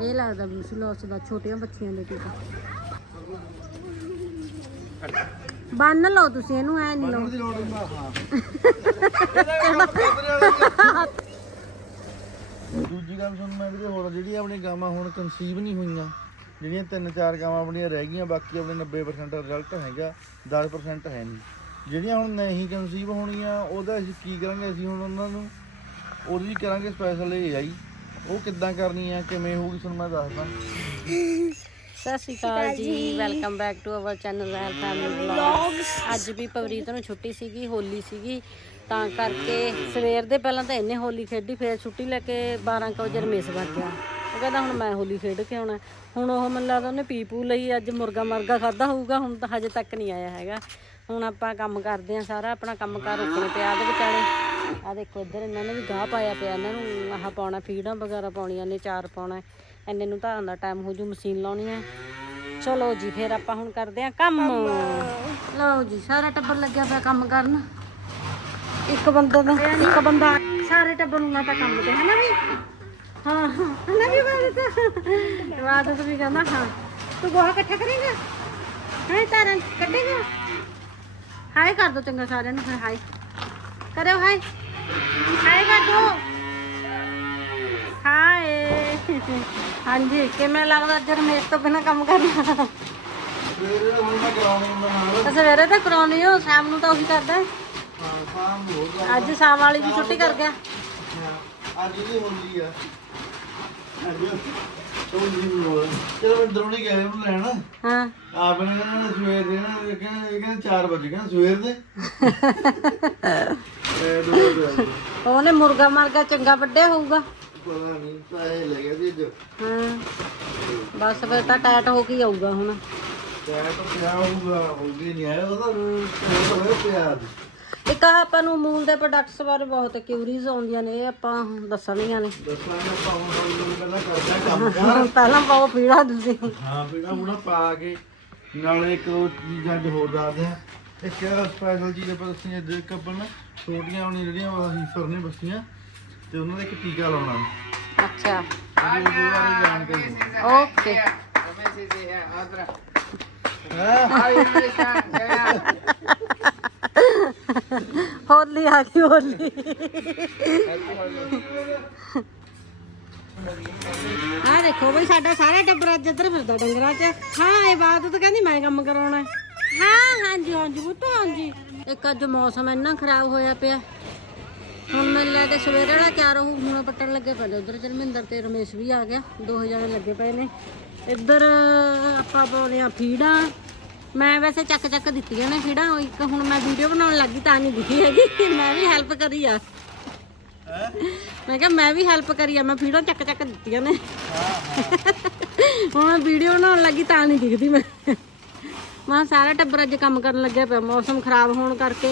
ਇਹ ਲੱਗਦਾ ਬੂਸ ਲੋਸ ਦਾ ਛੋਟੀਆਂ ਬੱਚੀਆਂ ਦੇ ਟੀਕਾ ਬੰਨ ਲਓ ਤੁਸੀਂ ਇਹਨੂੰ ਐ ਨਹੀਂ ਲਓ। ਦੂਜੀ ਗੱਲ ਸੁਣ ਮੈਂ ਵੀਰੇ ਹੋਰ ਜਿਹੜੀ ਆਪਣੀ ਗਾਵਾਂ ਹੁਣ ਕਨਸੀਵ ਨਹੀਂ ਹੋਈਆਂ ਜਿਹੜੀਆਂ ਤਿੰਨ ਚਾਰ ਗਾਵਾਂ ਆਪਣੀਆਂ ਰਹਿ ਗਈਆਂ ਬਾਕੀ ਆਪਣੇ 90% ਰਿਜ਼ਲਟ ਹੈਗਾ 10% ਹੈ ਨਹੀਂ। ਜਿਹੜੀਆਂ ਹੁਣ ਨਹੀਂ ਕਨਸੀਵ ਹੋਣੀਆਂ ਉਹਦਾ ਅਸੀਂ ਕੀ ਕਰਾਂਗੇ? ਅਸੀਂ ਹੁਣ ਉਹਨਾਂ ਨੂੰ ਉਹਦੀ ਕਰਾਂਗੇ ਸਪੈਸ਼ਲ ਇਹ ਆਈ ਉਹ ਕਿੱਦਾਂ ਕਰਨੀ ਆ, ਕਿਵੇਂ ਹੋਊਗੀ ਤੁਹਾਨੂੰ ਮੈਂ ਦੱਸਦਾ। ਸਤਿ ਸ਼੍ਰੀ ਅਕਾਲ ਜੀ welcome back to our channel real family vlogs ਅੱਜ ਵੀ ਪਵਰੀਤ ਨੂੰ ਛੁੱਟੀ ਸੀਗੀ, ਹੋਲੀ ਸੀਗੀ, ਤਾਂ ਕਰਕੇ ਸਵੇਰ ਦੇ ਪਹਿਲਾਂ ਤਾਂ ਇਹਨੇ ਹੋਲੀ ਖੇਡੀ, ਫਿਰ ਛੁੱਟੀ ਲੈ ਕੇ 12 ਕੁ ਵਜੇ ਰਮੇਸ਼ ਵਗ ਗਿਆ। ਉਹ ਕਹਿੰਦਾ, ਹੁਣ ਮੈਂ ਹੋਲੀ ਖੇਡ ਕੇ ਆਉਣਾ ਹੁਣ ਉਹ ਮੈਨੂੰ ਲੱਗਦਾ ਉਹਨੇ ਪੀਪੂ ਲਈ, ਅੱਜ ਮੁਰਗਾ ਮਰਗਾ ਖਾਦਾ ਹੋਊਗਾ, ਹੁਣ ਤਾਂ ਹਜੇ ਤੱਕ ਨਹੀਂ ਆਇਆ ਹੈਗਾ। ਹੁਣ ਆਪਾਂ ਕੰਮ ਕਰਦੇ ਆ ਸਾਰਾ, ਆਪਣਾ ਕੰਮ ਕਾਰ ਰੁਕਣੇ ਪਿਆ ਦੇ ਵਿਚਾਲੇ। ਆ ਦੇਖੋ ਇੱਧਰ ਇਹਨਾਂ ਨੇ ਵੀ ਗਾਹ ਪਾਇਆ ਪਿਆ ਇਹਨਾਂ ਨੂੰ ਆਹ ਪਾਉਣਾ ਫੀਡਾਂ ਵਗੈਰਾ ਪਾਉਣੀਆਂ ਨੇ ਚਾਰ ਪਾਉਣਾ ਐਨੇ ਨੂੰ ਧਾਰਨ ਦਾ ਟਾਈਮ ਹੋ ਜੂ ਮਸ਼ੀਨ ਲਾਉਣੀ ਹੈ। ਚਲੋ ਜੀ ਫਿਰ ਆਪਾਂ ਹੁਣ ਕਰਦੇ ਆ ਕੰਮ। ਲਓ ਜੀ ਸਾਰਾ ਟੱਬਰ ਲੱਗਿਆ ਪਿਆ ਕੰਮ ਕਰਨ। ਇੱਕ ਬੰਦਾ ਦਾ ਇੱਕ ਬੰਦਾ ਸਾਰੇ ਟੱਬਰ ਨੂੰ ਨਾ ਤਾਂ ਕੰਮ ਤੇ ਹੈ ਨਾ ਵੀ? ਹਾਂ ਨਾ ਵੀ ਬਾਤ? ਬਾਤ ਵੀ ਕਹਿੰਦਾ ਹਾਂ। ਤੂੰ ਗੋਹਾ ਇਕੱਠਾ ਕਰੇਗਾ? ਹੈ ਤਾਰਾਂ ਕੱਢੇਗਾ? ਹਾਏ ਕਰ ਦੋ ਚੰਗਾ ਸਾਰਿਆਂ ਨੂੰ ਫਿਰ ਹਾਏ। ਕਰਿਓ ਹਾਏ। ਹਾਏ ਦੋ ਹਾਏ। ਹਾਂਜੀ ਕਿਵੇਂ ਲੱਗਦਾ ਅੱਜ ਰਮੇਸ਼ ਤੋਂ ਬਿਨਾ ਕੰਮ ਕਰਨਾ? ਸਵੇਰੇ ਹੁਣ ਮੈਂ ਕਰਾਉਣੀ ਮੈਂ ਨਾਲ ਤਾਂ ਸਵੇਰੇ ਤਾਂ ਕਰਾਉਣੀ ਹੋ ਸ਼ਾਮ ਨੂੰ ਤਾਂ ਉਹੀ ਕਰਦਾ। ਹੈ। ਹਾਂ ਸ਼ਾਮ ਨੂੰ ਹੋਊਗਾ ਅੱਜ ਸ਼ਾਮ ਵਾਲੀ ਵੀ ਛੁੱਟੀ ਕਰ ਗਿਆ। ਅੱਜ ਦੀ ਹੁੰਦੀ ਆ। ਅੱਜ ਉਹ ਨਹੀਂ ਹੋਣਾ ਚਲੋ ਮੈਂ ਦਰੋਣੀ ਗਏ ਉਹਨੂੰ ਲੈਣ। ਹਾਂ। ਆਪਣੇ ਨਾ ਸਵੇਰ ਦੇ ਨਾ ਇਹ ਕਹਿੰਦੇ ਇਹ ਕਹਿੰਦੇ 4 ਵਜੇ ਕਹਿੰਦੇ ਸਵੇਰ ਦੇ। ਇਹ ਦੋ ਵਜੇ ਉਹਨੇ ਮੁਰਗਾ ਮਰਗਾ ਚੰਗਾ ਵੱਡਿਆ ਹੋਊਗਾ। ਪਤਾ ਨਹੀਂ ਪੈਸੇ ਲੈ ਗਿਆ ਸੀ ਜੋ ਹਾਂ। ਬਸ ਫਿਰ ਤਾਂ ਟਾਈਟ ਹੋ ਕੇ ਹੀ ਆਊਗਾ ਹੁਣ। ਤਾਂ ਪਿਆ ਹੋਊਗਾ ਹੋਊਗੀ ਨਹੀਂ ਆਇਆ ਉਹਦਾ। ਉਹ ਤਾਂ ਪਿਆ ਅੱਜ। ਇੱਕ ਆਹ ਆਪਾਂ ਨੂੰ ਮੂਲ ਦੇ ਪ੍ਰੋਡਕਟਸ ਬਾਰੇ ਬਹੁਤ ਕਿਊਰੀਜ਼ ਆਉਂਦੀਆਂ ਨੇ ਇਹ ਆਪਾਂ ਦੱਸਣੀਆਂ ਨੇ। ਦੱਸਾਂਗੇ ਪਾਉਂ ਹੌਲੀ ਪਹਿਲਾਂ ਕਰਦਾ ਕੰਮ ਕਰ ਪਹਿਲਾਂ ਪਾਓ ਪੀੜਾ ਤੁਸੀਂ। ਹਾਂ ਪੀਣਾ ਪੂਣਾ ਪਾ ਕੇ ਨਾਲੇ ਇੱਕ ਦੋ ਚੀਜ਼ਾਂ ਅੱਜ ਹੋਰ ਦੱਸਦੇ ਆ ਇੱਕ ਸਪੈਸ਼ਲ ਚੀਜ਼ ਆਪਾਂ ਦੱਸੀ ਅੱਜ ਇੱਕ ਆਪਾਂ ਨਾ ਛੋਟੀਆਂ ਹੋਣੀ ਜਿਹੜੀਆਂ ਹੀਫਰ ਨੇ ਬੱਸੀਆਂ ਤੇ ਉਹਨਾਂ ਦਾ ਇੱਕ ਟੀਕਾ ਲਾਉਣਾ। ਅੱਛਾ। ਉਹਦੇ ਬਾਰੇ ਜਾਣਕਾਰੀ ਓਕੇ। ਹੋਲੀ ਆ ਗਈ ਹੋਲੀ। ਆ ਦੇਖੋ ਬਈ ਸਾਡਾ ਸਾਰਾ ਟੱਬਰ ਅੱਜ ਇੱਧਰ ਫਿਰਦਾ ਡੰਗਰਾਂ 'ਚ। ਹਾਂ ਇਬਾਦਤ ਕਹਿੰਦੀ ਮੈਂ ਕੰਮ ਕਰਾਉਣਾ। ਹੈ। ਹਾਂ ਹਾਂਜੀ ਹਾਂਜੀ ਪੁੱਤ ਹਾਂਜੀ। ਇੱਕ ਅੱਜ ਮੌਸਮ ਇੰਨਾ ਖਰਾਬ ਹੋਇਆ ਪਿਆ। ਹੁਣ ਮੈਨੂੰ ਲੱਗਦਾ ਸਵੇਰੇ ਵਾਲਾ ਕਿਆ ਰਹੂ ਹੁਣ ਪੱਟਣ ਲੱਗੇ ਪਏ ਨੇ ਉਧਰ। ਜਰਮਿੰਦਰ ਤੇ ਰਮੇਸ਼ ਵੀ ਆ ਗਿਆ ਦੋ ਹਜ਼ਾਰ ਲੱਗੇ ਪਏ ਨੇ। ਇੱਧਰ ਆਪਾਂ ਪਾਉਂਦੇ ਆ ਫੀਡਾਂ। ਮੈਂ ਵੈਸੇ ਚੱਕ ਚੱਕ ਦਿੱਤੀਆਂ ਨੇ ਉਹ ਇੱਕ ਹੁਣ ਮੈਂ ਵੀਡੀਓ ਬਣਾਉਣ ਲੱਗੀ ਤਾਂ ਨਹੀਂ ਦਿਖੀ ਹੈਗੀ। ਮੈਂ ਵੀ ਹੈਲਪ ਕਰੀ ਆ। ਮੈਂ ਕਿਹਾ ਮੈਂ ਵੀ ਹੈਲਪ ਕਰੀ ਆ ਮੈਂ ਫੀਡਾਂ ਚੱਕ ਚੱਕ ਦਿੱਤੀਆਂ ਨੇ। ਹੁਣ ਮੈਂ ਵੀਡੀਓ ਬਣਾਉਣ ਲੱਗੀ ਤਾਂ ਨਹੀਂ ਦਿਖਦੀ ਮੈਂ। ਮੈਂ ਸਾਰਾ ਟੱਬਰ ਅੱਜ ਕੰਮ ਕਰਨ ਲੱਗਿਆ ਪਿਆ ਮੌਸਮ ਖਰਾਬ ਹੋਣ ਕਰਕੇ।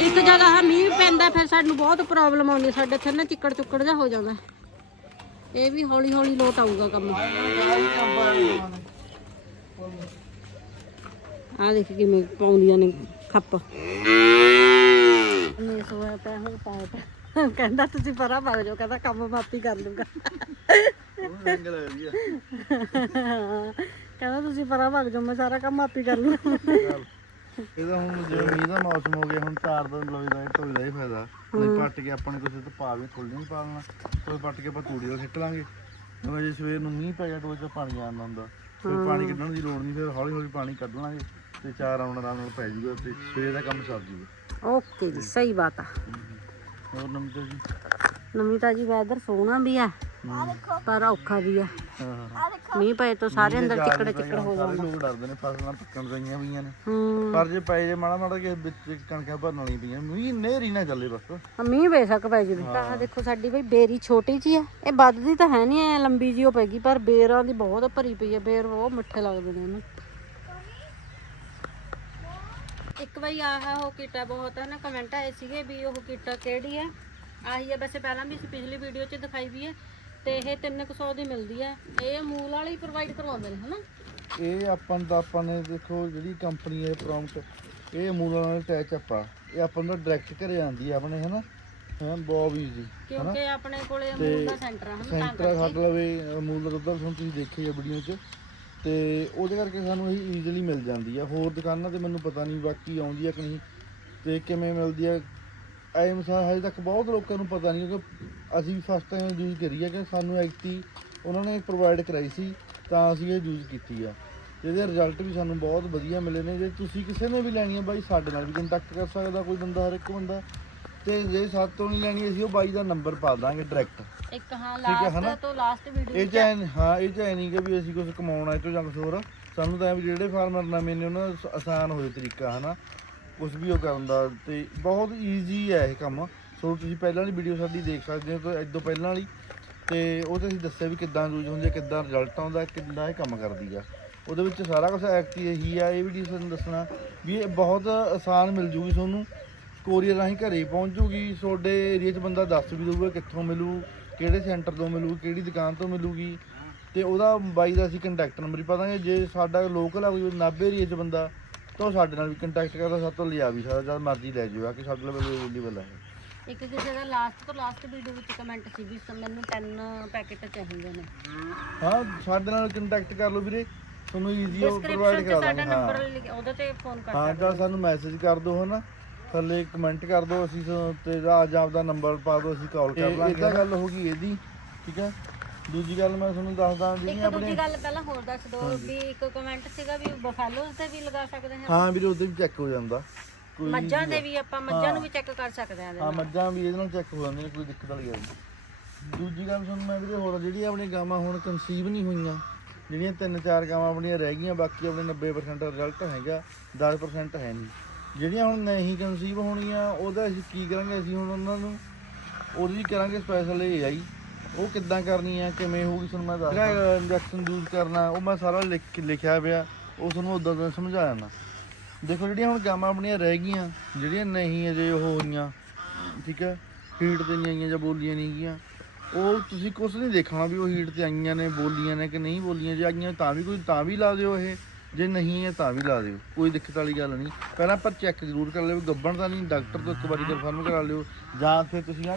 ਇੱਕ ਜਗ੍ਹਾ ਮੀਂਹ ਪੈਂਦਾ ਫਿਰ ਸਾਨੂੰ ਬਹੁਤ ਪ੍ਰੋਬਲਮ ਆਉਂਦੀ। ਸਾਡੇ ਇੱਥੇ ਨਾ ਚਿੱਕੜ ਚੁੱਕੜ ਜਿਹਾ ਹੋ ਜਾਂਦਾ। ਇਹ ਵੀ ਹੌਲੀ ਹੌਲੀ ਲੋਟ ਆਊਗਾ ਕੰਮ। ਆ ਦੇਖ ਕਿਵੇਂ ਪਾਉਂਦੀਆਂ ਨੇ ਖੱਪ। ਮੈਂ ਸੋਇਆ ਪਿਆ ਹੁਣ ਪਾਇਪ ਕਹਿੰਦਾ ਤੁਸੀਂ ਪਰਾਂ ਵਗ ਜਾਓ ਕਹਿੰਦਾ ਕੰਮ ਮਾਪੀ ਕਰ ਲੂਗਾ ਗਿਆ ਕਹਿੰਦਾ ਤੁਸੀਂ ਪਰਾਂ ਵਗ ਜਾਓ ਮੈਂ ਸਾਰਾ ਕੰਮ ਮਾਪੀ ਕਰ ਲੂੰ ਇਹਦਾ ਹੁਣ ਜਿਵੇਂ ਮੀਂਹ ਦਾ ਮੌਸਮ ਹੋ ਗਿਆ ਹੁਣ ਚਾਰ ਦਿਨ ਲੋਈਦਾ ਢੋਈ ਦਾ ਹੀ ਫਾਇਦਾ। ਨਹੀਂ ਪੱਟ ਕੇ ਆਪਾਂ ਨੇ ਕੁਛ ਤਾਂ ਪਾ ਵੀ ਥੋੜੀ ਨਹੀਂ ਪਾਲਣਾ। ਕੋਈ ਪੱਟ ਕੇ ਆਪਾਂ ਤੂੜੀ ਦਾ ਸਿੱਟ ਲਾਂਗੇ। ਜਿਵੇਂ ਜੇ ਸਵੇਰ ਨੂੰ ਮੀਂਹ ਪੈ ਗਿਆ ਟੋਏ ਚ ਪਾਣੀ ਆਉਂਦਾ ਹੁੰਦਾ। ਫਿਰ ਪਾਣੀ ਕੱਢਣ ਦੀ ਲੋੜ ਨਹੀਂ ਫਿਰ ਹੌਲੀ ਹੌਲੀ ਪਾਣੀ ਕੱਢ ਲਾਂਗੇ ਤੇ ਚਾਰ ਆਉਣ ਆਰਾਮ ਨਾਲ ਪੈ ਜਾਊਗਾ ਤੇ ਸਵੇਰ ਦਾ ਕੰਮ ਸਰ ਜਾਊਗਾ ਓਕੇ ਜੀ ਸਹੀ ਬਾਤ ਆ। ਹੋਰ ਨੰਬਰ ਜੀ? ਨਵੀਂ ਤਾਜੀ ਵੈਦਰ ਸੋਹਣਾ ਵੀ ਆ। ਪਰ ਔਖਾ ਵੀ ਆ। ਹਾਂ ਹਾਂ ਮੀਂਹ ਪਏ ਤੋਂ ਸਾਰੇ ਅੰਦਰ ਚਿੱਕੜ ਚਿੱਕੜ ਹੋ ਸਾਰੇ ਜਾਂਦਾ। ਲੋਕ ਡਰਦੇ ਨੇ ਫਸਲਾਂ ਪੱਕਣ ਰਹੀਆਂ ਪਈਆਂ ਨੇ। ਹੂੰ। ਪਰ ਜੇ ਪਏ ਜੇ ਮਾੜਾ ਮਾੜਾ ਕਿ ਵਿੱਚ ਕਣਕਾਂ ਭਰਨ ਵਾਲੀਆਂ ਪਈਆਂ ਮੀਂਹ ਨੇਰੀ ਨਾ ਚੱਲੇ ਬਸ। ਆ ਮੀਂਹ ਬੇਸ਼ੱਕ ਪੈ ਜਵੇ। ਆਹ ਦੇਖੋ ਸਾਡੀ ਬਈ ਬੇਰੀ ਛੋਟੀ ਜੀ ਆ ਇਹ ਵੱਧਦੀ ਤਾਂ ਹੈ ਨਹੀਂ ਐ ਲੰਬੀ ਜੀ ਉਹ ਪੈਗੀ ਪਰ ਬੇਰਾਂ ਦੀ ਬਹੁਤ ਭਰੀ ਪਈ ਆ ਬੇਰ ਉਹ ਮਿੱਠੇ ਲੱਗਦੇ ਨੇ ਇਹਨੂੰ। ਇੱਕ ਵਾਰੀ ਆਹ ਉਹ ਕੀਟਾ ਬਹੁਤ ਹੈ ਨਾ ਕਮੈਂਟ ਆਏ ਸੀਗੇ ਵੀ ਉਹ ਕੀਟਾ ਕਿਹੜੀ ਹੈ ਆਹੀ ਹੈ ਵੈਸੇ ਪਹਿਲਾਂ ਵੀ ਅਸੀਂ ਪਿਛਲੀ ਵੀਡੀਓ 'ਚ ਦਿਖਾਈ ਵੀ ਹੈ ਤੇ ਇਹ 300 ਦੀ ਮਿਲਦੀ ਹੈ। ਇਹ ਮੂਲ ਵਾਲੇ ਹੀ ਪ੍ਰੋਵਾਈਡ ਕਰਵਾਉਂਦੇ ਨੇ ਹਨਾ? ਇਹ ਆਪਾਂ ਤਾਂ ਆਪਾਂ ਨੇ ਦੇਖੋ ਜਿਹੜੀ ਕੰਪਨੀ ਹੈ ਪ੍ਰੋਮਟ ਇਹ ਮੂਲ ਨਾਲ ਅਟੈਚ ਆਪਾਂ ਇਹ ਆਪਾਂ ਨੂੰ ਡਾਇਰੈਕਟ ਘਰੇ ਆਂਦੀ ਆ ਆਪਣੇ ਹਨਾ? ਹੈ ਬਹੁਤ ਈਜ਼ੀ ਕਿਉਂਕਿ ਆਪਣੇ ਕੋਲੇ ਅਮੂਲ ਦਾ ਸੈਂਟਰ ਹਨਾ? ਸੈਂਟਰ ਛੱਡ ਲਵੇ ਅਮੂਲ ਦਾ ਦੁੱਧ ਹੁਣ ਤੁਸੀਂ ਦੇਖੇ ਆ ਵੀਡੀਓ 'ਚ। ਤੇ ਉਹਦੇ ਕਰਕੇ ਸਾਨੂੰ ਇਹ ਈਜ਼ੀਲੀ ਮਿਲ ਜਾਂਦੀ ਆ। ਹੋਰ ਦੁਕਾਨਾਂ ਤੇ ਮੈਨੂੰ ਪਤਾ ਨਹੀਂ ਬਾਕੀ ਆਉਂਦੀ ਆ ਕਿ ਨਹੀਂ। ਤੇ ਕਿਵੇਂ ਮਿਲਦੀ ਆ ਐ ਮਸਾ ਹਜੇ ਤੱਕ ਬਹੁਤ ਲੋਕਾਂ ਨੂੰ ਪਤਾ ਨਹੀਂ ਕਿਉਂਕਿ ਅਸੀਂ ਫਸਟ ਟਾਈਮ ਯੂਜ਼ ਕਰੀ ਆ ਕਿ ਸਾਨੂੰ ਐਕਟੀ ਉਹਨਾਂ ਨੇ ਪ੍ਰੋਵਾਈਡ ਕਰਾਈ ਸੀ ਤਾਂ ਅਸੀਂ ਇਹ ਯੂਜ਼ ਕੀਤੀ ਆ। ਇਹਦੇ ਰਿਜ਼ਲਟ ਵੀ ਸਾਨੂੰ ਬਹੁਤ ਵਧੀਆ ਮਿਲੇ ਨੇ। ਜੇ ਤੁਸੀਂ ਕਿਸੇ ਨੇ ਵੀ ਲੈਣੀ ਆ ਬਾਈ ਸਾਡੇ ਨਾਲ ਵੀ ਕੰਟੈਕਟ ਕਰ ਸਕਦਾ ਕੋਈ ਬੰਦਾ ਹਰ ਇੱਕ ਬੰਦਾ। ਤੇ ਜੇ ਸਾਡੇ ਤੋਂ ਨਹੀਂ ਲੈਣੀ ਅਸੀਂ ਉਹ ਬਾਈ ਦਾ ਨੰਬਰ ਪਾ ਦਾਂਗੇ ਡਾਇਰੈਕਟ ਇੱਕ ਹਾਂ ਹੈ? ਲਾਸਟ ਤੋਂ ਲਾਸਟ ਵੀਡੀਓ ਇਹ ਚ ਐਂ- ਹਾਂ। ਇਹ ਚ ਐ ਨਹੀਂ ਕਿ ਵੀ ਅਸੀਂ ਕੁਝ ਕਮਾਉਣਾ ਇਹ ਤੋਂ ਜਾਂ ਕੁਝ ਹੋਰ। ਸਾਨੂੰ ਤਾਂ ਵੀ ਜਿਹੜੇ ਫਾਰਮਰ ਨਵੇਂ ਨੇ ਉਹਨਾਂ ਦਾ ਆਸਾਨ ਹੋਏ ਤਰੀਕਾ ਹਨਾ? ਕੁਝ ਵੀ ਉਹ ਕਰਨ ਦਾ ਤੇ ਬਹੁਤ ਈਜ਼ੀ ਹੈ ਇਹ ਕੰਮ। ਸੋ ਤੁਸੀਂ ਪਹਿਲਾਂ ਵਾਲੀ ਵੀਡੀਓ ਸਾਡੀ ਦੇਖ ਸਕਦੇ ਹੋ ਤੋਂ ਇਦੋਂ ਪਹਿਲਾਂ ਵਾਲੀ। ਤੇ ਉਹ ਤੇ ਅਸੀਂ ਦੱਸਿਆ ਵੀ ਕਿੱਦਾਂ ਯੂਜ਼ ਹੁੰਦੀ ਹੈ, ਕਿੱਦਾਂ ਰਿਜ਼ਲਟ ਆਉਂਦਾ, ਕਿੱਦਾਂ ਇਹ ਕੰਮ ਕਰਦੀ ਆ। ਉਹਦੇ ਵਿੱਚ ਸਾਰਾ ਕੁਝ ਐਕਟੀ ਇਹੀ ਆ, ਇਹ ਵੀਡੀਓ ਤੁਹਾਨੂੰ ਦੱਸਣਾ ਵੀ ਇਹ ਬਹੁਤ ਆਸਾਨ ਮਿਲ ਜੂਗੀ ਤੁਹਾਨੂੰ। ਕੋਰੀਅਰ ਰਾਹੀਂ ਘਰੇ ਪਹੁੰਚ ਜੂਗੀ, ਤੁਹਾਡੇ ਏਰੀਆ 'ਚ ਬੰਦਾ ਦੱਸ ਵੀ ਦਊਗਾ ਕਿੱਥੋਂ ਮਿਲੂ, ਕਿਹੜੇ ਸੈਂਟਰ ਤੋਂ ਮਿਲੂ, ਕਿਹੜੀ ਦੁਕਾਨ ਤੋਂ ਮਿਲੂਗੀ। ਤੇ ਉਹਦਾ ਬਾਈ ਦਾ ਅਸੀਂ ਕੰਟੈਕਟ ਨੰਬਰ ਹੀ ਪਾ ਜੇ ਸਾਡਾ ਲੋਕਲ ਆ, ਕੋਈ ਨਾਭੇ ਏਰੀਆ 'ਚ ਬੰਦਾ ਤਾਂ ਉਹ ਸਾਡੇ ਨਾਲ ਵੀ ਕੰਟੈਕਟ ਕਰਦਾ ਸਾਡੇ ਤੋਂ ਲਿਆ ਵੀ ਸਕਦਾ ਜਦ ਮਰਜ਼ੀ ਲੈ ਜਾਓ ਆ ਕਿ ਸਾਡੇ ਕੋਲ ਅਵੇਲੇਬਲ ਹੈ ਇੱਕ ਕਿਸੇ ਦਾ ਲਾਸਟ ਤੋਂ ਲਾਸਟ ਵੀਡੀਓ ਵਿੱਚ ਕਮੈਂਟ ਸੀ ਵੀ ਸ- ਮੈਨੂੰ 10 ਪੈਕੇਟ ਚਾਹੀਦੇ ਨੇ। ਹਾਂ ਸਾਡੇ ਨਾਲ ਕੰਟੈਕਟ ਕਰ ਲਓ ਵੀਰੇ ਤੁਹਾਨੂੰ ਈਜ਼ੀ ਉਹ ਪ੍ਰੋਵਾਈਡ ਡਿਸਕ੍ਰਿਪਸ਼ਨ 'ਚ ਕਰਾ ਸਾਡਾ ਦਾਂਗੇ ਹਾਂ। ਨੰਬਰ ਲਿਖ- ਉਹਦੇ ਤੇ ਫੋਨ ਕਰ ਹਾਂ ਜਾਂ ਸਾਨੂੰ ਮੈਸੇਜ ਕਰ ਦਿਓ ਹਨਾ। ਥੱਲੇ ਕਮੈਂਟ ਕਰ ਦਿਓ ਅਸੀਂ ਤੁਹਾਨੂੰ ਤੇ ਜਾਂ ਅੱਜ ਆਪਦਾ ਨੰਬਰ ਪਾ ਦਿਓ ਅਸੀਂ ਕਾਲ ਕਰ ਲਾਂਗੇ ਇਦਾਂ ਗੱਲ ਹੋ ਗਈ ਇਹਦੀ ਠੀਕ ਹੈ? ਦੂਜੀ ਗੱਲ ਮੈਂ ਤੁਹਾਨੂੰ ਦੱਸਦਾ ਜਿਹੜੀਆਂ ਇੱਕ ਆਪਣੇ ਦੂਜੀ ਗੱਲ ਪਹਿਲਾਂ ਹੋਰ ਦੱਸ ਦਿਓ ਵੀ ਇੱਕ ਕਮੈਂਟ ਸੀਗਾ ਵੀ ਬਫੈਲੋ ਤੇ ਵੀ ਲਗਾ ਸਕਦੇ ਹਾਂ। ਹਾਂ ਵੀਰੇ ਉਹਦੇ ਵੀ ਚੈੱਕ ਹੋ ਜਾਂਦਾ। ਕੋਈ ਮੱਝਾਂ ਦੇ ਵੀ ਆਪਾਂ ਮੱਝਾਂ ਨੂੰ ਵੀ ਚੈੱਕ ਕਰ ਸਕਦੇ ਹਾਂ ਹਾਂ। ਮੱਝਾਂ ਵੀ ਇਹਦੇ ਨਾਲ ਚੈੱਕ ਹੋ ਜਾਂਦੀਆਂ ਨੇ, ਕੋਈ ਦਿੱਕਤ ਵਾਲੀ ਗੱਲ ਨਹੀਂ। ਦੂਜੀ ਗੱਲ ਤੁਹਾਨੂੰ ਮੈਂ ਵੀਰੇ ਹੋਰ ਜਿਹੜੀ ਆਪਣੀ ਗਾਵਾਂ ਹੁਣ ਕਨਸੀਵ ਨਹੀਂ ਹੋਈਆਂ ਜਿਹੜੀਆਂ ਤਿੰਨ ਚਾਰ ਗਾਵਾਂ ਆਪਣੀਆਂ ਰਹਿ ਗਈਆਂ ਬਾਕੀ ਆਪਣੇ 90% ਰਿਜ਼ਲਟ ਹੈਗਾ 10% ਹੈ ਨਹੀਂ। ਜਿਹੜੀਆਂ ਹੁਣ ਨਹੀਂ ਕਨਸੀਵ ਹੋਣੀਆਂ ਉਹਦਾ ਅਸੀਂ ਕੀ ਕਰਾਂਗੇ ਅਸੀਂ ਹੁਣ ਉਹਨਾਂ ਨੂੰ ਉਹਦੀ ਕਰਾਂਗੇ ਸਪੈਸ਼ਲ ਇਹ ਆਈ ਉਹ ਕਿੱਦਾਂ ਕਰਨੀ ਆ, ਕਿਵੇਂ ਹੋਊਗੀ, ਤੁਹਾਨੂੰ ਮੈਂ ਦੱਸਦਾ। ਜਿਹੜਾ ਇੰਜੈਕਸ਼ਨ ਯੂਜ਼ ਕਰਨਾ, ਉਹ ਮੈਂ ਸਾਰਾ ਲਿਖ ਕੇ ਲਿਖਿਆ ਪਿਆ। ਉਹ ਤੁਹਾਨੂੰ ਉਦਾਂ ਦਾ ਸਮਝਾ ਜਾਣਾ ਦੇਖੋ, ਜਿਹੜੀਆਂ ਹੁਣ ਗਾਵਾਂ ਆਪਣੀਆਂ ਰਹਿ ਗਈਆਂ, ਜਿਹੜੀਆਂ ਨਹੀਂ ਅਜੇ ਉਹ ਹੋਈਆਂ, ਠੀਕ ਹੈ? ਹੀਟ ਤੇ ਨਹੀਂ ਆਈਆਂ ਜਾਂ ਬੋਲੀਆਂ ਨਹੀਂ ਗਈਆਂ, ਉਹ ਤੁਸੀਂ ਕੁਝ ਨਹੀਂ ਦੇਖਣਾ ਵੀ ਉਹ ਹੀਟ ਤੇ ਆਈਆਂ ਨੇ, ਬੋਲੀਆਂ ਨੇ ਕਿ ਨਹੀਂ ਬੋਲੀਆਂ, ਜੇ ਆਈਆਂ ਤਾਂ ਵੀ ਕੋਈ, ਤਾਂ ਵੀ ਲਾ ਦਿਓ ਇਹ। ਜੇ ਨਹੀਂ ਹੈ ਤਾਂ ਵੀ ਲਾ ਦਿਓ। ਕੋਈ ਦਿੱਕਤ ਵਾਲੀ ਗੱਲ ਨਹੀਂ। ਪਹਿਲਾਂ ਪਰ ਚੈੱਕ ਜ਼ਰੂਰ ਕਰ ਲਿਓ, ਗੱਬਣ ਤਾਂ ਨਹੀਂ, ਡਾਕਟਰ ਤੋਂ ਇੱਕ ਵਾਰੀ ਕਨਫਰਮ ਕਰਾ ਲਿਓ। ਜਾਂ ਫਿਰ ਤੁਸੀਂ ਆ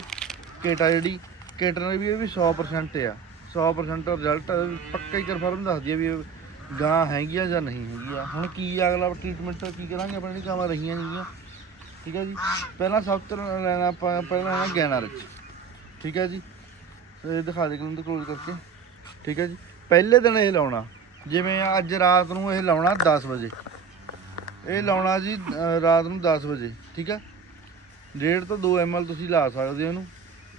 ਕੇਟਾ ਜਿਹੜੀ ਕੇਟਰ ਵੀ ਇਹ ਵੀ 100% ਆ। 100% ਰਿਜ਼ਲਟ ਪੱਕਾ ਹੀ ਕਨਫਰਮ ਦੱਸਦੀ ਆ ਵੀ ਇਹ ਗਾਂ ਹੈਗੀ ਆ ਜਾਂ ਨਹੀਂ ਹੈਗੀ ਆ ਹੁਣ ਕੀ ਆ, ਅਗਲਾ ਟ੍ਰੀਟਮੈਂਟ ਕੀ ਕਰਾਂਗੇ, ਆਪਣੇ ਜਿਹੜੀ ਗਾਵਾਂ ਰਹੀਆਂ ਨੇਗੀਆਂ ਠੀਕ ਹੈ ਜੀ? ਪਹਿਲਾਂ ਸਭ ਤੋਂ ਲੈਣਾ ਆਪਾਂ, ਪਹਿਲਾਂ ਲੈਣਾ ਗੈਨਾ ਰਿਚ ਠੀਕ ਹੈ ਜੀ? ਇਹ ਦਿਖਾ ਦੇ ਕਲੰਦ ਕਲੋਜ਼ ਕਰਕੇ। ਠੀਕ ਹੈ ਜੀ? ਪਹਿਲੇ ਦਿਨ ਇਹ ਲਾਉਣਾ। ਜਿਵੇਂ ਅੱਜ ਰਾਤ ਨੂੰ ਇਹ ਲਾਉਣਾ 10 ਵਜੇ। ਇਹ ਲਾਉਣਾ ਜੀ ਰਾਤ ਨੂੰ 10 ਵਜੇ। ਠੀਕ ਹੈ ਡੇਢ ਤੋਂ 2 ml ਤੁਸੀਂ ਲਾ ਸਕਦੇ ਹੋ ਇਹਨੂੰ।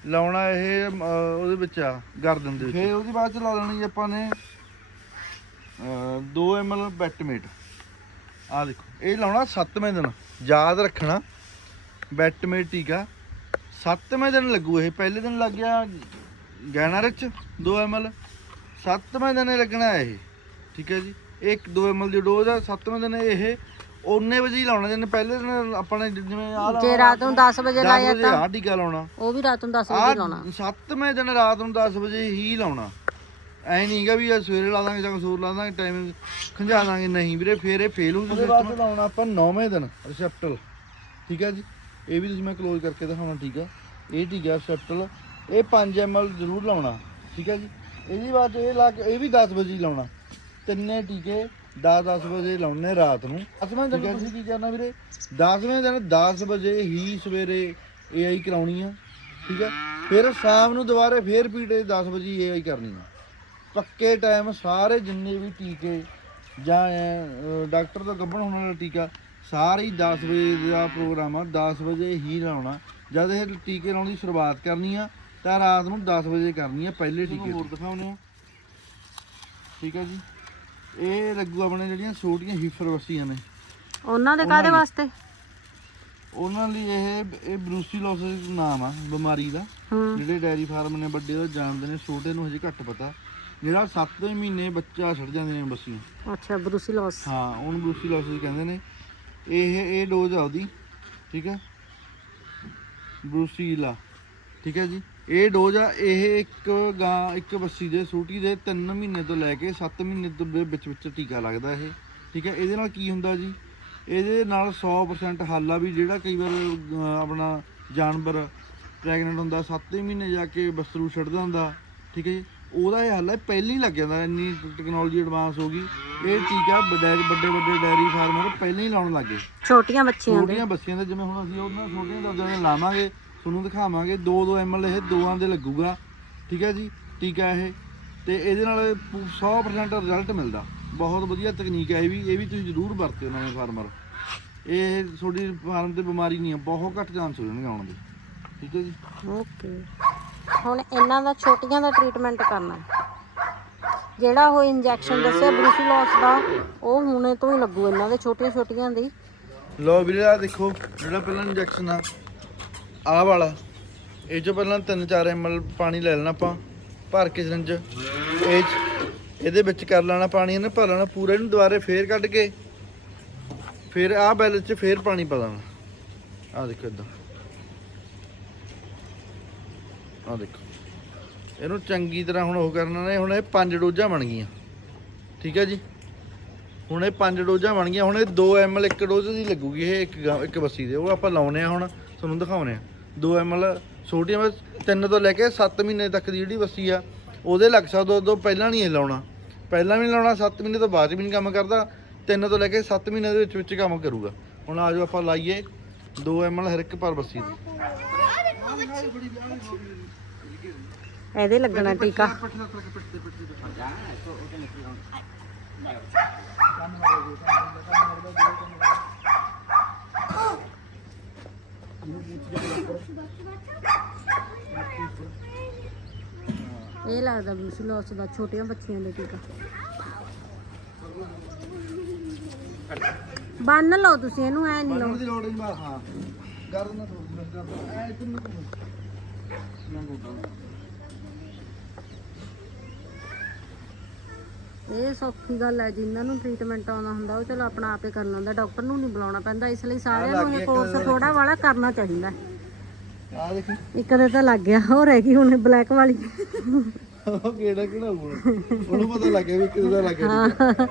ਲਾਉਣਾ ਇਹ ਅ, ਉਹਦੇ ਵਿੱਚ ਆ ਗਰਦਨ ਦੇ ਵਿੱਚ। ਫਿਰ ਉਹਦੀ ਬਾਅਦ ਚ ਲਾ ਲੈਣੀ ਜੀ ਆਪਾਂ ਨੇ 2 ml ਬੈਟਮੇਟ ਆ ਦੇਖੋ ਇਹ ਲਾਉਣਾ 7ਵੇਂ ਦਿਨ ਯਾਦ ਰੱਖਣਾ। ਬੈਟਮੇਟ ਟੀਕਾ 7ਵੇਂ ਦਿਨ ਲੱਗੂ ਇਹ ਪਹਿਲੇ ਦਿਨ ਲੱਗ ਗਿਆ ਗੈਨਾ ਰਿਚ 2 ml 7ਵੇਂ ਦਿਨ ਇਹ ਲੱਗਣਾ ਇਹ ਠੀਕ ਹੈ ਜੀ। ਇੱਕ 2 ml ਦੀ ਡੋਜ਼ ਆ 7ਵੇਂ ਦਿਨ ਇਹ ਉਹਨੇ ਵਜੇ ਹੀ ਲਾਉਣਾ ਜਿਵੇਂ ਪਹਿਲੇ ਦਿਨ ਆਪਾਂ ਨੇ ਜਿਵੇਂ ਆ ਜੇ ਰਾਤ ਨੂੰ 10 ਵਜੇ ਲਾਇਆ ਵਜੇ ਆਹ ਟੀਕਾ ਲਾਉਣਾ ਉਹ ਵੀ ਰਾਤ ਨੂੰ 10 ਆ ਵਜੇ ਲਾਉਣਾ। ਸੱਤਵੇਂ ਦਿਨ ਰਾਤ ਨੂੰ 10 ਵਜੇ ਹੀ ਲਾਉਣਾ। ਐ ਨਹੀਂ ਹੈਗਾ ਵੀ ਅੱਜ ਸਵੇਰੇ ਲਾ ਦਾਂਗੇ ਜਾਂ ਸੂਰ ਲਾ ਦਾਂਗੇ ਟਾਈਮ ਖੰਜਾ ਦਾਂਗੇ। ਨਹੀਂ ਵੀਰੇ ਫੇਰ ਇਹ ਫੇਲ ਹੋਊ ਉਹਦੇ ਬਾਅਦ ਲਾਉਣਾ ਆਪਾਂ 9ਵੇਂ ਦਿਨ ਰਿਸੈਪਟਲ ਠੀਕ ਹੈ ਜੀ? ਇਹ ਵੀ ਤੁਸੀਂ ਮੈਂ ਕਲੋਜ਼ ਕਰਕੇ ਦਿਖਾਉਣਾ ਠੀਕ ਹੈ ਇਹ ਟੀਕਾ ਰਿਸੈਪਟਲ ਇਹ 5 ml ਜ਼ਰੂਰ ਲਾਉਣਾ ਠੀਕ ਹੈ ਜੀ? ਇਹਦੀ ਬਾਅਦ ਇਹ ਲਾ ਕੇ ਇਹ ਵੀ 10 ਵਜੇ ਹੀ ਲਾਉਣਾ। ਤਿੰਨੇ ਟੀਕੇ 10-10 ਵਜੇ ਲਾਉਣੇ ਰਾਤ ਨੂੰ। 10ਵੇਂ ਦਿਨ ਤੁਸੀਂ ਕੀ ਕਰਨਾ ਵੀਰੇ? 10ਵੇਂ ਦਿਨ 10 ਵਜੇ ਹੀ ਸਵੇਰੇ ਏਆਈ ਕਰਾਉਣੀ ਆ। ਠੀਕ ਹੈ? ਫਿਰ ਸ਼ਾਮ ਨੂੰ ਦੁਬਾਰੇ ਫੇਰ ਪੀਟੇ 10 ਵਜੇ ਏਆਈ ਕਰਨੀ ਆ। ਪੱਕੇ ਟਾਈਮ ਸਾਰੇ ਜਿੰਨੇ ਵੀ ਟੀਕੇ ਜਾਂ ਡਾਕਟਰ ਤੋਂ ਗੱਭਣ ਹੋਣ ਵਾਲਾ ਟੀਕਾ ਸਾਰੇ ਹੀ 10 ਵਜੇ ਦਾ ਪ੍ਰੋਗਰਾਮ ਆ। 10 ਵਜੇ ਹੀ ਲਾਉਣਾ। ਜਦ ਇਹ ਟੀਕੇ ਲਾਉਣ ਦੀ ਸ਼ੁਰੂਆਤ ਕਰਨੀ ਆ ਤਾਂ ਰਾਤ ਨੂੰ 10 ਵਜੇ ਕਰਨੀ ਆ। ਪਹਿਲੇ ਟੀਕੇ ਹੋਰ ਦਿਖਾਉਣੇ ਆ। ਠੀਕ ਹੈ ਜੀ? ਇਹ ਲੱਗੂ ਆਪਣੇ ਜਿਹੜੀਆਂ ਛੋਟੀਆਂ ਹੀਫਰ ਵਸੀਆਂ ਨੇ। ਉਹਨਾਂ ਦੇ ਕਾਦੇ ਵਾਸਤੇ? ਉਹਨਾਂ ਲਈ ਇਹ ਇਹ ਬਰੂਸੀਲੋਸਿਸ ਨਾਮ ਆ ਬਿਮਾਰੀ ਦਾ। ਜਿਹੜੇ ਡੈਰੀ ਫਾਰਮ ਨੇ ਵੱਡੇ ਉਹ ਜਾਣਦੇ ਨੇ ਛੋਟੇ ਨੂੰ ਹਜੇ ਘੱਟ ਪਤਾ। ਜਿਹੜਾ 7ਵੇਂ ਮਹੀਨੇ ਬੱਚਾ ਛੱਡ ਜਾਂਦੇ ਨੇ ਬੱਸੀਆਂ। ਅੱਛਾ ਬਰੂਸੀਲੋਸ ਹਾਂ ਉਹਨੂੰ ਬਰੂਸੀਲੋਸਿਸ ਕਹਿੰਦੇ ਨੇ। ਇਹ ਇਹ ਡੋਜ਼ ਆ ਉਹਦੀ ਠੀਕ ਹੈ? ਬਰੂਸੀਲਾ ਠੀਕ ਹੈ ਜੀ? ਇਹ ਡੋਜ਼ ਆ ਇਹ ਇੱਕ ਗਾਂ ਇੱਕ ਬੱਸੀ ਦੇ ਸੂਟੀ ਦੇ 3 ਮਹੀਨੇ ਤੋਂ ਲੈ ਕੇ 7 ਮਹੀਨੇ ਦੇ ਵਿੱਚ ਵਿੱਚ ਟੀਕਾ ਲੱਗਦਾ ਇਹ ਠੀਕ ਹੈ? ਇਹਦੇ ਨਾਲ ਕੀ ਹੁੰਦਾ ਜੀ? ਇਹਦੇ ਨਾਲ 100% ਹੱਲ ਆ ਵੀ ਜਿਹੜਾ ਕਈ ਵਾਰ ਆਪਣਾ ਜਾਨਵਰ ਪ੍ਰੈਗਨੈਂਟ ਹੁੰਦਾ 7 ਮਹੀਨੇ ਜਾ ਕੇ ਬਸਰੂ ਛੱਡਦਾ ਹੁੰਦਾ ਠੀਕ ਹੈ ਜੀ? ਉਹਦਾ ਇਹ ਹੱਲ ਹੈ ਪਹਿਲਾਂ ਹੀ ਲੱਗ ਜਾਂਦਾ ਇੰਨੀ ਟੈਕਨੋਲੋਜੀ ਐਡਵਾਂਸ ਹੋ ਗਈ। ਇਹ ਟੀਕਾ ਵੱਡੇ ਵੱਡੇ ਵੱਡੇ ਡੈਰੀ ਫਾਰਮਰ ਪਹਿਲਾਂ ਹੀ ਲਾਉਣ ਲੱਗੇ ਛੋਟੀਆਂ ਬੱਚੀਆਂ ਦੇ। ਛੋਟੀਆਂ ਬੱਚੀਆਂ ਦੇ ਜਿਵੇਂ ਹੁਣ ਅਸੀਂ ਉਹਨਾਂ ਛੋਟੀਆਂ ਦਰਜਾਂ ਦੇ ਲਾਵਾਂਗੇ ਤੁਹਾਨੂੰ ਦਿਖਾਵਾਂਗੇ 2-2 ਐਮਐਲ ਇਹ ਦੋਆਂ ਦੇ ਲੱਗੂਗਾ। ਠੀਕ ਹੈ ਜੀ? ਟੀਕਾ ਇਹ। ਤੇ ਇਹਦੇ ਨਾਲ ਪੂ- 100% ਰਿਜ਼ਲਟ ਮਿਲਦਾ। ਬਹੁਤ ਵਧੀਆ ਤਕਨੀਕ ਹੈ ਇਹ ਵੀ। ਇਹ ਵੀ ਤੁਸੀਂ ਜ਼ਰੂਰ ਵਰਤਿਓ ਨਵੇਂ ਫਾਰਮਰ ਇਹ ਤੁਹਾਡੀ ਫਾਰਮ ਤੇ ਬਿਮਾਰੀ ਨਹੀਂ ਹੈ। ਬਹੁਤ ਘੱਟ ਚਾਂਸ ਹੋ ਜਾਣਗੇ ਆਉਣ ਦੇ। ਠੀਕ ਹੈ ਜੀ? ਓਕੇ। ਹੁਣ ਇਹਨਾਂ ਦਾ ਛੋਟੀਆਂ ਦਾ ਟ੍ਰੀਟਮੈਂਟ ਕਰਨਾ। ਜਿਹੜਾ ਉਹ ਇੰਜੈਕਸ਼ਨ ਦੱਸਿਆ ਬਰੂਸੀਲੋਸ ਦਾ ਉਹ ਹੁਣੇ ਤੋਂ ਹੀ ਲੱਗੂ ਇਹਨਾਂ ਦੇ। ਛੋਟੀਆਂ ਛੋਟੀਆਂ ਦੀ। ਲੋ ਵੀਰੇ ਆ ਦੇਖੋ। ਜਿਹੜਾ ਪਹਿਲਾਂ ਇੰਜੈਕਸ਼ਨ ਆ ਆਹ ਵਾਲਾ। ਇਹ ਚੋਂ ਪਹਿਲਾਂ 3-4 ml ਪਾਣੀ ਲੈ ਲੈਣਾ ਆਪਾਂ, ਭਰ ਕੇ ਸਿਰੰਜ। ਇਹ 'ਚ- ਇਹਦੇ ਵਿੱਚ ਕਰ ਲੈਣਾ ਪਾਣੀ, ਇਹਨੇ ਭਰ ਲੈਣਾ ਪੂਰਾ, ਇਹਨੂੰ ਦੁਬਾਰੇ ਫੇਰ ਕੱਢ ਕੇ ਫਿਰ ਆਹ ਬੈਲੈਂਸ 'ਚ ਫੇਰ ਪਾਣੀ ਪਾ ਦੇਣਾ। ਆਹ ਦੇਖੋ ਇਦਾਂ। ਆਹ ਦੇਖੋ। ਇਹਨੂੰ ਚੰਗੀ ਤਰ੍ਹਾਂ ਹੁਣ ਉਹ ਕਰਨਾ ਨੇ, ਹੁਣ ਇਹ ਪੰਜ ਡੋਜ਼ਾਂ ਬਣ ਗਈਆਂ। ਠੀਕ ਹੈ ਜੀ? ਹੁਣ ਇਹ ਪੰਜ ਡੋਜ਼ਾਂ ਬਣ ਗਈਆਂ, ਹੁਣ ਇਹ 2 ml ਇੱਕ ਡੋਜ਼ ਦੀ ਲੱਗੂਗੀ, ਇਹ ਇੱਕ ਗਾ- ਇੱਕ ਬੱਸੀ ਦੇ। ਉਹ ਆਪਾਂ ਲਾਉਨੇ ਆ ਹੁਣ, ਤੁਹਾਨੂੰ ਦਿਖਾਉਨੇ ਆ। 2 ml ਛੋਟੀਆਂ ਬਸ ਤਿੰਨ ਤੋਂ ਲੈ ਕੇ 7 ਮਹੀਨੇ ਤੱਕ ਦੀ ਜਿਹੜੀ ਬੱਸੀ ਆ ਉਹਦੇ ਲੱਗ ਸਕਦਾ ਉਦੋਂ ਪਹਿਲਾਂ ਨਹੀਂ ਇਹ ਲਾਉਣਾ। ਪਹਿਲਾਂ ਵੀ ਨਹੀਂ ਲਾਉਣਾ 7 ਮਹੀਨੇ ਤੋਂ ਬਾਅਦ ਵੀ ਨਹੀਂ ਕੰਮ ਕਰਦਾ ਤਿੰਨ ਤੋਂ ਲੈ ਕੇ 7 ਮਹੀਨੇ ਦੇ ਵਿੱਚ ਵਿੱਚ ਕੰਮ ਕਰੂਗਾ। ਹੁਣ ਆਜੋ ਆਪਾਂ ਲਾਈਏ 2 ml ਹਰ ਇੱਕ ਪਰ ਬੱਸੀ ਦੀ। ਇਹਦੇ ਲੱਗਣਾ ਟੀਕਾ। ਇਹ ਲੱਗਦਾ ਬਰੂਸੀਲੋਸ ਦਾ ਛੋਟੀਆਂ ਬੱਚੀਆਂ ਦੇ ਟੀਕਾ। ਬੰਨ ਲਓ ਤੁਸੀਂ ਇਹਨੂੰ ਐ ਨਹੀਂ ਲਓ। ਦੀ ਲੋੜ ਨਹੀਂ ਹਾਂ। ਦੇਣਾ ਐ ਇੱਧਰ ਨੂੰ। ਨਾ ਗੋਡਾ ਇਹ ਸੌਖੀ ਗੱਲ ਹੈ ਜਿਨ੍ਹਾਂ ਨੂੰ ਟ੍ਰੀਟਮੈਂਟ ਆਉਂਦਾ ਹੁੰਦਾ ਉਹ ਚਲੋ ਆਪਣਾ ਆਪੇ ਕਰ ਲੈਂਦਾ ਡਾਕਟਰ ਨੂੰ ਨਹੀਂ ਬੁਲਾਉਣਾ ਪੈਂਦਾ ਇਸ ਲਈ ਸਾਰਿਆਂ ਨੂੰ ਇਹ ਕੋਰਸ ਥੋੜਾ ਵਾਲਾ ਕਰਨਾ ਚਾਹੀਦਾ। ਆ ਦੇਖੀ। ਇੱਕ ਦੇ ਤਾਂ ਲੱਗ ਗਿਆ ਉਹ ਰਹਿ ਗਈ ਹੁਣ ਬਲੈਕ ਵਾਲੀ। ਉਹ ਕਿਹੜਾ ਕਿਹੜਾ ਹੁਣ ਉਹਨੂੰ ਪਤਾ ਲੱਗ ਗਿਆ ਵੀ ਕਿਹਦਾ ਦਾ ਲੱਗ ਗਿਆ।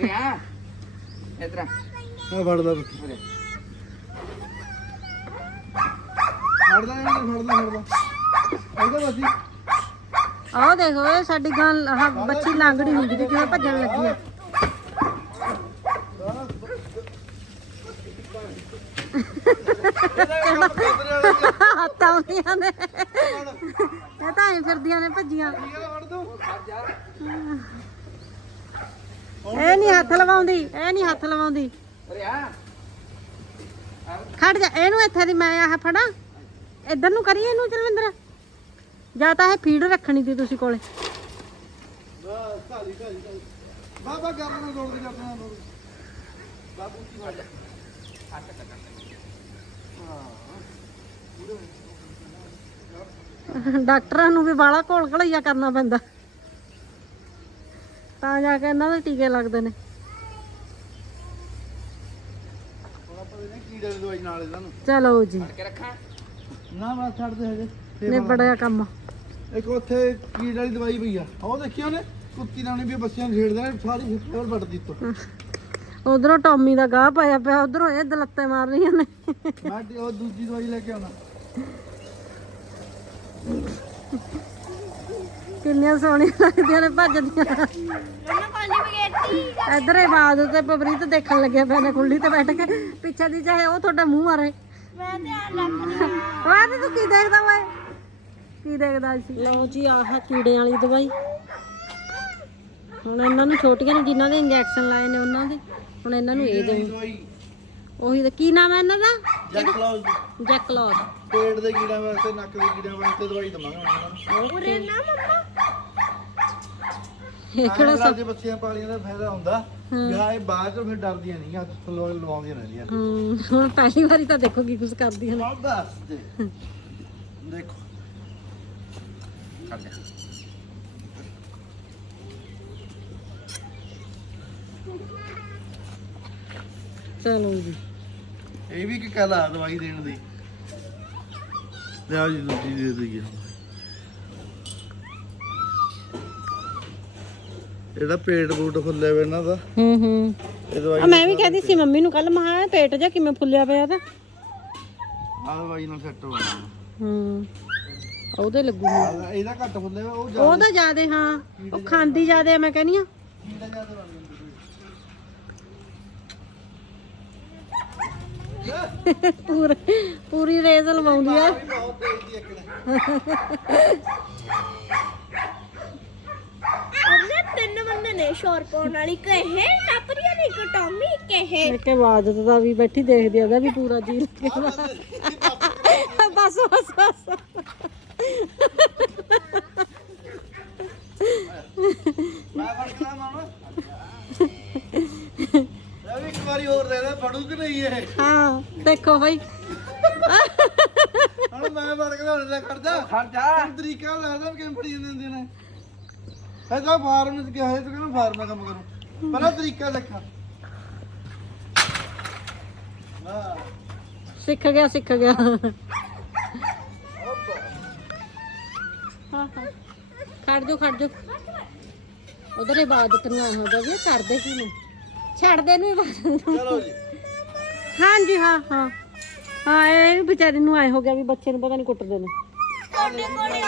ਰਿਆ ਇਤਰਾ ਆ। ਫੜਦਾ ਬੱਕੀ ਫੜਦਾ ਇਹਨੂੰ ਫੜਦਾ ਫੜਦਾ ਇਹਦਾ ਬੱਕੀ ਆਹ ਦੇਖੋ, ਇਹ ਸਾਡੀ ਗੱਲ ਆਹ ਬੱਚੀ ਲਾਂਗੜੀ ਹੁੰਦੀ ਤੇ ਕਿਵੇਂ ਭੱਜਣ ਲੱਗੀ ਆ। ਹੱਥ ਆਉਂਦੀਆਂ ਨੇ। ਇਹ ਤਾਂ ਐਂ ਫਿਰਦੀਆਂ ਨੇ ਭੱਜੀਆਂ। ਇਹ ਨਹੀਂ ਹੱਥ ਲਵਾਉਂਦੀ, ਇਹ ਨਹੀਂ ਹੱਥ ਲਵਾਉਂਦੀ। ਖੜ ਜਾ, ਇਹਨੂੰ ਇੱਥੇ ਦੀ ਮੈਂ ਆਹ ਫੜਾਂ। ਇੱਧਰ ਨੂੰ ਕਰੀ ਇਹਨੂੰ, ਚਲਵਿੰਦਰ? ਜਾਂ ਤਾਂ ਇਹ ਫੀਡ ਰੱਖਣੀ ਸੀ ਤੁਸੀਂ ਕੋਲੇ। ਡਾਕਟਰਾਂ ਨੂੰ ਵੀ ਬਾਲਾ ਘੋਲ ਘਲਈਆ ਕਰਨਾ ਪੈਂਦਾ। ਤਾਂ ਜਾ ਕੇ ਇਹਨਾਂ ਦੇ ਟੀਕੇ ਲੱਗਦੇ ਨੇ। ਹੁਣ ਆਪਾਂ ਇਹਨੇ ਕੀੜੇ ਦੀ ਦਵਾਈ ਨਾਲ ਇਹਨਾਂ ਨੂੰ। ਚਲੋ ਜੀ। ਕੇ ਰੱਖਾਂ। ਨਾ ਬਸ ਛੱਡਦੇ ਹਜੇ। ਫੇਰ ਨਿਬੜਿਆ ਕੰਮ। ਇੱਕ ਉੱਥੇ ਕੀੜ ਵਾਲੀ ਦਵਾਈ ਪਈ ਆ। ਉਹ ਦੇਖੀ ਉਹਨੇ? ਕੁੱਤੀ ਨਾਲ ਨੇ ਵੀ ਬੱਸਿਆਂ ਨੂੰ ਛੇੜਦੇ ਨੇ ਸਾਰੀ ਫੇਰ ਵੱਟ ਦਿੱਤੋ ਉਧਰੋਂ ਟੌਮੀ ਦਾ ਗਾਹ ਪਾਇਆ ਪਿਆ ਉਧਰੋਂ ਇਹ ਦਲੱਤੇ ਮਾਰ ਰਹੀਆਂ ਨੇ। ਮੈਂ ਉਹ ਦੂਜੀ ਦਵਾਈ ਲੈ ਕੇ ਆਉਣਾ। ਕਿੰਨੀਆਂ ਸੋਹਣੀਆਂ ਲੱਗਦੀਆਂ ਨੇ ਭੱਜਦੀਆਂ। ਇੱਧਰ ਇਬਾਦ ਤੇ ਪਬਰੀਤ ਦੇਖਣ ਲੱਗਿਆ ਪਿਆ ਨੇ ਕੁੱਲੀ ਤੇ ਬੈਠ ਕੇ। ਪਿੱਛੇ ਦੀ ਚਾਹੇ ਉਹ ਤੁਹਾਡਾ ਮੂੰਹ ਮਾਰੇ। ਮੈਂ ਤੇ ਤੂੰ ਕੀ ਦੇਖਦਾ ਓਏ? ਕੀ ਦੇਖਦਾ ਸੀ? ਲਓ ਜੀ ਆਹ ਕੀੜਿਆਂ ਵਾਲੀ ਦਵਾਈ। ਹੁਣ ਇਹਨਾਂ ਨੂੰ ਛੋਟੀਆਂ ਨੂੰ ਜਿਨ੍ਹਾਂ ਦੇ ਇੰਜੈਕਸ਼ਨ ਲਾਏ ਨੇ ਉਹਨਾਂ ਦੇ ਹੁਣ ਇਹਨਾਂ ਨੂੰ ਇਹ ਦੇ ਦਵਾਈ। ਉਹੀ ਤਾਂ ਕੀ ਨਾਮ ਹੈ ਇਹਨਾਂ ਦਾ? ਜੈਕਲੋਜ਼ ਜੈਕਲੋਜ਼ ਪੇਟ ਦੇ ਕੀੜਿਆਂ ਵਾਸਤੇ ਨੱਕ ਦੇ ਕੀੜਿਆਂ ਵਾਸਤੇ ਦਵਾਈ ਦਵਾਂਗੇ ਉਹਨਾਂ ਨੂੰ। ਓਕੇ। ਇਹ ਇਹ ਕਿਹੜਾ ਕਿਹੜਾ ਬੱਚਿਆਂ ਪਾਲੀਆਂ ਦਾ ਫਾਇਦਾ ਹੁੰਦਾ। ਹਾਂ। ਇਹ ਬਾਅਦ ਚ ਫਿਰ ਡਰਦੀਆਂ ਨਹੀਂ ਹੱਥ ਲਵਾ ਲਵਾਉਂਦੀਆਂ ਰਹਿੰਦੀਆਂ। ਹੂੰ ਹੁਣ ਪਹਿਲੀ ਵਾਰੀ ਤਾਂ ਦੇਖੋ ਕੀ ਕੁਝ ਕਰਦੀਆਂ ਨੇ। ਆਹ ਦੱਸ ਦੇ ਦੇਖੋ। ਕਰ ਜਾ ਚਲੋ ਜੀ। ਇਹ ਵੀ ਇੱਕ ਕਲਾ ਦਵਾਈ ਦੇਣ ਦੀ। ਲਿਆ ਜੀ ਦੂਜੀ ਦੇ ਦਈਏ। ਇਹਦਾ ਪੇਟ ਬੂਟ ਫੁੱਲੇ ਵੇ ਇਹਨਾਂ ਦਾ ਹੂੰ ਹੂੰ। ਇਹ ਦਵਾਈ ਆ ਮੈਂ ਵੀ ਕਹਿੰਦੀ ਸੀ ਮੰਮੀ ਨੂੰ ਕੱਲ ਮਹਾ ਪੇਟ ਜਾ ਕਿਵੇਂ ਫੁੱਲਿਆ ਪਿਆ ਤਾਂ ਆਹ ਦਵਾਈ ਨਾਲ ਸੈੱਟ ਹੋ ਜਾਣਾ ਹੂੰ। ਉਹਦੇ ਲੱਗੂ ਆਹ ਇਹਦਾ ਘੱਟ ਹੁੰਦੇ ਵਾ, ਉਹ ਜ਼ਿਆਦਾ ਉਹਦਾ ਜ਼ਿਆਦੇ ਹਾਂ। ਉਹ ਖਾਂਦੀ ਜ਼ਿਆਦੇ ਆ ਮੈਂ ਕਹਿੰਦੀ ਆ। ਕੀੜਾ ਜ਼ਿਆਦਾ ਬਣ ਜਾਂਦਾ ਪੂਰੀ ਪੂਰੀ ਰੇਜ਼ ਲਵਾਉਂਦੀ ਆ। ਵੀ ਬਹੁਤ ਤੇਜ਼ ਦੀ ਇੱਕ ਨੇ। ਉਹਨੇ ਤਿੰਨ ਬੰਦੇ ਨੇ ਸ਼ੋਰ ਪਾਉਣ ਵਾਲੀ ਕਹੇ ਟੱਪਰੀਆ ਨੇ ਇੱਕ ਟੌਮੀ ਕਹੇ ਇੱਕ ਇਬਾਦਤ ਦਾ ਵੀ ਬੈਠੀ ਦੇਖਦੀ ਆ ਉਹਦਾ ਵੀ ਪੂਰਾ ਜੀ ਲੱਗਿਆ। ਬਸ ਬਸ ਬਸ ਮੈਂ ਫੜ ਕੇ ਮਾਮਾ ਇਹ ਵੀ ਇੱਕ ਵਾਰੀ ਹੋਰ ਦੇ ਦੇ ਫੜੂ ਕਿ ਨਹੀਂ ਇਹ? ਹਾਂ ਦੇਖੋ ਬਈ। ਹੁਣ ਮੈਂ ਫੜ ਕੇ ਹੁਣ ਲੈ ਖੜਦਾ ਖਰਚਾ ਤੈਨੂੰ ਤਰੀਕਾ ਲੱਗਦਾ ਵੀ ਕਿਵੇਂ ਫੜੀ ਜਾਂਦੇ ਹੁੰਦੇ ਨੇ। ਇਹ ਤਾਂ ਫਾਰਮ ਚ ਗਿਆ ਹੈ ਤੂੰ ਕਹਿੰਦਾ ਫਾਰਮ ਦਾ ਕੰਮ ਕਰੋ। ਪਹਿਲਾਂ ਤਰੀਕਾ ਦੇਖਾ। ਹਾਂ। ਸਿੱਖ ਗਿਆ ਸਿੱਖ ਗਿਆ। ਹਾਂ ਹਾਂ ਖੜ ਜਾ ਖੜ ਜਾ ਉਧਰ ਇਬਾਦਤ ਨੂੰ ਆਇਆ ਹੋਦਾ ਵੀ ਕਰਦੇ ਕੀ ਨੂੰ? ਛੱਡ ਦੇ ਨੂੰ ਇਬਾਦਤ ਨੂੰ। ਚਲੋ ਜੀ। ਹਾਂਜੀ, ਹਾਂ ਹਾਂ। ਹਾਂ, ਇਹ ਵੀ ਵਿਚਾਰੇ ਨੂੰ ਆਏ ਹੋ ਗਿਆ ਵੀ ਬੱਚੇ ਨੂੰ ਪਤਾ ਨਹੀਂ ਕੁੱਟਦੇ ਨੇ। ਤੁਹਾਡੇ ਕੋਲੇ